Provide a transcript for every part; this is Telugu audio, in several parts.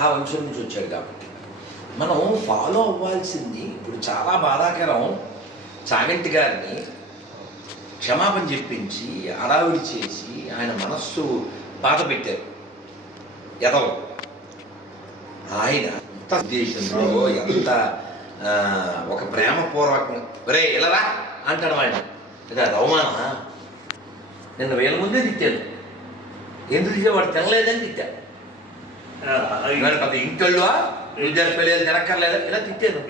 ఆ వంశం నుంచి వచ్చాడు కాబట్టి మనం ఫాలో అవ్వాల్సింది. ఇప్పుడు చాలా బాధాకరం, చాగంటి గారిని క్షమాపణ చెప్పించి హడావిడి చేసి ఆయన మనస్సు బాధ పెట్టారు ఎదవ. ఆయన ఎంత దేశంలో ఎంత ఒక ప్రేమపూర్వకం రే ఇలారా అంటాడు ఆయన. ఇది అది అవమానమా? నిన్న వేల ముందే తిట్టాను. ఎందుకు తిట్టాడు? తినలేదని తిట్టా. పెద్ద ఇంటోళ్ళువా విద్యార్థులు తినక్కర్లేదా ఇలా తిట్టాను.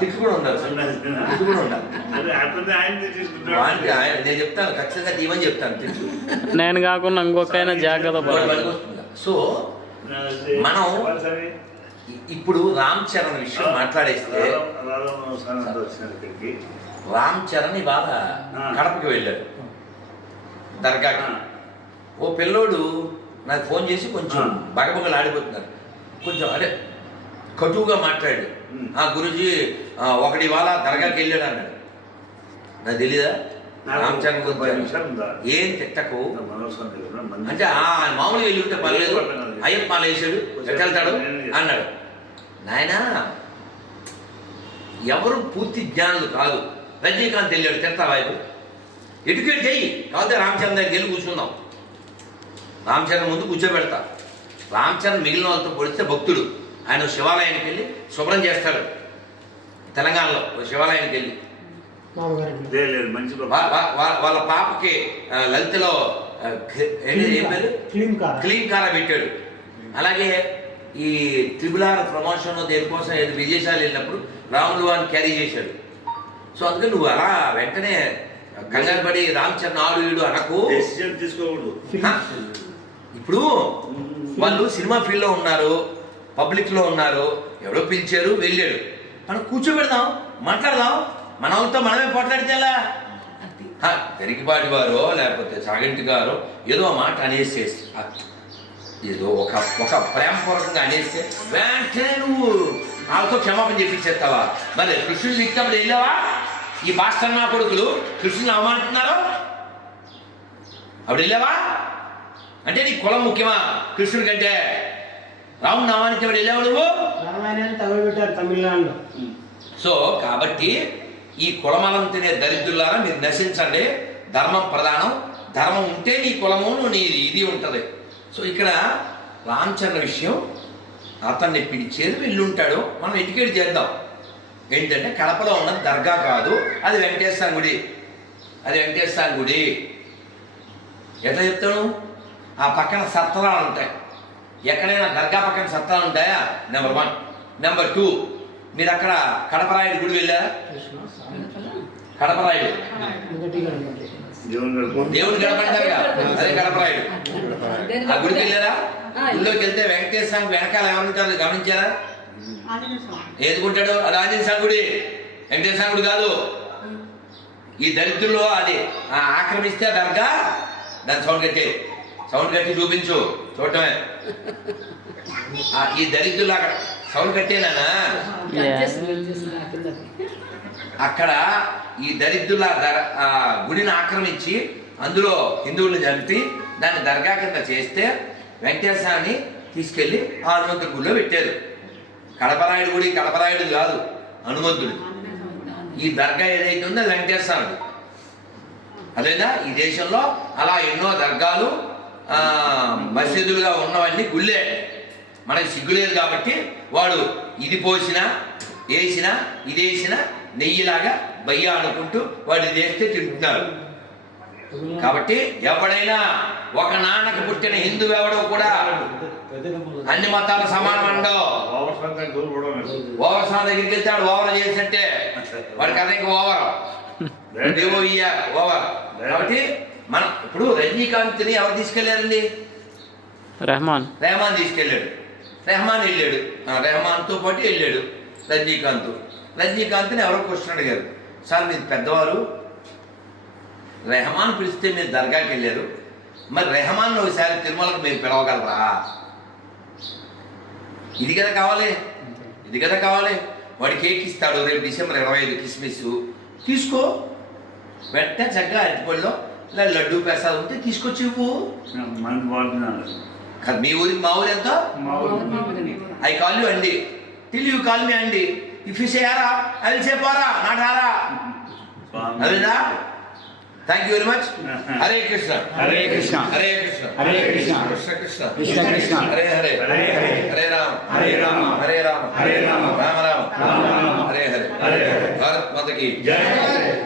తిట్టు కూడా ఉండాలి, తిట్టు కూడా ఉండాలి. నేను చెప్తాను ఖచ్చితంగా తీయమని చెప్తాను తిట్టు. నేను కాకుండా ఇంకొకైనా జాగ్రత్త పడాలి. సో మనం ఇప్పుడు రామ్ చరణ్ విషయం మాట్లాడేస్తే, రామ్ చరణ్ ఇవాళ కడపకి వెళ్ళాడు దర్గాకి. ఓ పిల్లోడు నాకు ఫోన్ చేసి కొంచెం బగబగలు ఆడిపోతున్నారు, కొంచెం అదే కటువుగా మాట్లాడు. గురూజీ ఒకటి ఇవాళ దర్గాకి వెళ్ళాడు అన్నాడు. నాకు తెలీదా రామ్ చరణ్ గురించి? ఏం తిట్టకు అంటే మామూలుగా వెళ్ళి ఉంటే పర్లేదు, అయ్యప్ప మాల వేసాడు ఎట్టెళ్తాడు అన్నాడు. నాయన ఎవరు పూర్తి జ్ఞానులు కాదు. రజనీకాంత్ వెళ్ళాడు తిడతా వైపు ఎడ్యుకేట్ చెయ్యి, కాకపోతే రామ్ చరణ్ దగ్గరికి వెళ్ళి కూర్చుందాం. రామ్ చరణ్ ముందు కూర్చోబెడతా. రామ్ చరణ్ మిగిలిన వాళ్ళతో పొడిస్తే భక్తుడు. ఆయన శివాలయానికి వెళ్ళి శుభ్రం చేస్తాడు. తెలంగాణలో శివాలయానికి వెళ్ళి వాళ్ళ పాపకి లలితలో ఏం పేరు క్లీన్ కారా పెట్టాడు. అలాగే ఈ త్రిబులార్ ప్రమోషన్ దేనికోసం ఏదో విదేశాలు వెళ్ళినప్పుడు రాములు అని క్యారీ చేశాడు. సో అందుకని నువ్వు అలా వెంటనే కంగారు పడి రామ్ చరణ్ ఆడు వీడు అనకు, తీసుకోకూడదు. ఇప్పుడు వాళ్ళు సినిమా ఫీల్డ్లో ఉన్నారు, పబ్లిక్లో ఉన్నారు, ఎవరో పిలిచారు వెళ్ళాడు. మనం కూర్చోబెడదాం, మాట్లాడదాం. మన వాళ్ళతో మనమే పోట్లాడితే ఎలా? గరికిపాటి వారో లేకపోతే చాగంటి గారో ఏదో మాట అనేసేసి ఏదో ఒక ప్రేమపూర్వకంగా అనేస్తే వెంటనే నువ్వు వాళ్ళతో క్షమాపణ చెప్పించేస్తావా? మరి కృష్ణుడు తిట్టినప్పుడు వెళ్ళావా? ఈ పాస్టర్ నా కొడుకులు కృష్ణుని అవమానిస్తున్నారు, అప్పుడు వెళ్ళావా? అంటే నీ కులం ముఖ్యమా కృష్ణుడి కంటే? రాముని అవమానించేవాడు వెళ్ళావు నువ్వు? తమిళనాడులో. సో కాబట్టి ఈ కులమలం తినే దరిద్రులారా మీరు నశించండి. ధర్మం ప్రధానం. ధర్మం ఉంటే నీ కులము నీది ఇది ఉంటుంది. సో ఇక్కడ రామ్ చరణ్ విషయం, అతన్ని పిలిచేది వెళ్ళుంటాడు. మనం ఎడ్యుకేట్ చేద్దాం. ఏంటంటే కడపలో ఉన్న దర్గా కాదు, అది వెంకటేశ్వర గుడి. అది వెంకటేశ్వర గుడి. ఎట్లా చెప్తాను? ఆ పక్కన సత్రాలు ఉంటాయి. ఎక్కడైనా దర్గా పక్కన సత్రాలు ఉంటాయా? నెంబర్ 1. నెంబర్ 2, మీరు అక్కడ కడపరాయుడు గుడి వెళ్ళారా? కడపరాయుడు దేవుడు గడపంటారుగా, అదే కడపరాయుడు. ఆ గుడికి వెళ్ళారా? గుడిలోకి వెళ్తే వెంకటేశ్వర వెనకాల ఎవరుంటారు గమనించారా? ఏదుకుంటాడు? అది ఆంజనేయ స్వామి గుడి, వెంకటేశ్వర గుడి కాదు. ఈ దరిద్రుల్లో అది ఆక్రమిస్తే దర్గా, దాని సౌండ్ కట్టి చూపించు, చూడటమే. ఈ దరిద్రులు అక్కడ సౌండ్ కట్టేనా? అక్కడ ఈ దరిద్రుల గుడిని ఆక్రమించి అందులో హిందువులను చంపి దాన్ని దర్గా కింద చేస్తే వెంకటేశ్వరాన్ని తీసుకెళ్లి హనుమంతుడి గుడిలో పెట్టారు. కడపరాయుడు గుడి కడపరాయుడు కాదు, హనుమంతుడు. ఈ దర్గా ఏదైతే ఉందో అది వెంకటేశ్వరుడు. అదేనా? ఈ దేశంలో అలా ఎన్నో దర్గాలు మసీదులుగా ఉన్నవన్నీ గుళ్ళే. మనకి సిగ్గులేదు కాబట్టి వాడు ఇది పోసినా వేసినా ఇది వేసినా నెయ్యిలాగా బయ్య అనుకుంటూ వాడు ఇది వేస్తే తింటున్నారు. కాబట్టి ఎవడైనా ఒక నాన్నకు పుట్టిన హిందూ ఎవడో కూడా అన్ని మతాలు సమానం అండవు. ఓవర్ సార్ దగ్గరికి వెళ్తే వాడు ఓవర్ చేసినట్టే, వాడికి అదే ఓవర్ ఓవర్. కాబట్టి మనం ఇప్పుడు రజనీకాంత్ని ఎవరు తీసుకెళ్ళారండి? రెహమాన్ తీసుకెళ్ళాడు. రెహమాన్ వెళ్ళాడు, రెహమాన్తో పాటు వెళ్ళాడు రజనీకాంత్ని ఎవరో క్వశ్చన్ అడిగారు, సార్ మీరు పెద్దవారు, రెహమాన్ పిలిస్తే మీరు దర్గాకి వెళ్ళారు, మరి రెహమాన్ ఒకసారి తిరుమలకు మీరు పిలవగలరా? ఇది కదా కావాలి. వాడి కేక్ ఇస్తాడు రేపు డిసెంబర్ 25 కిస్మిస్ తీసుకో, వెంటనే చక్కగా అరటిపళ్ళలో ఇలా లడ్డూ ప్రసాదం ఉంటే తీసుకొచ్చి ఇవ్వు. మీ ఊరి మా ఊరు ఎంతో ఐ కాల్ యూ అండి టిల్ యూ కాల్ మీ అండి if you say aura I will say పోరా నాట్ ఆరా అదేనా thank you very much Hare Krishna Hare Krishna Hare Krishna Hare Krishna Krishna Krishna Krishna Krishna Hare Hare Hare Hare Hare Rama Hare Rama Hare Rama Hare Rama Rama Rama Rama Rama Hare Hare Hare Hare Bharat మాతకి జై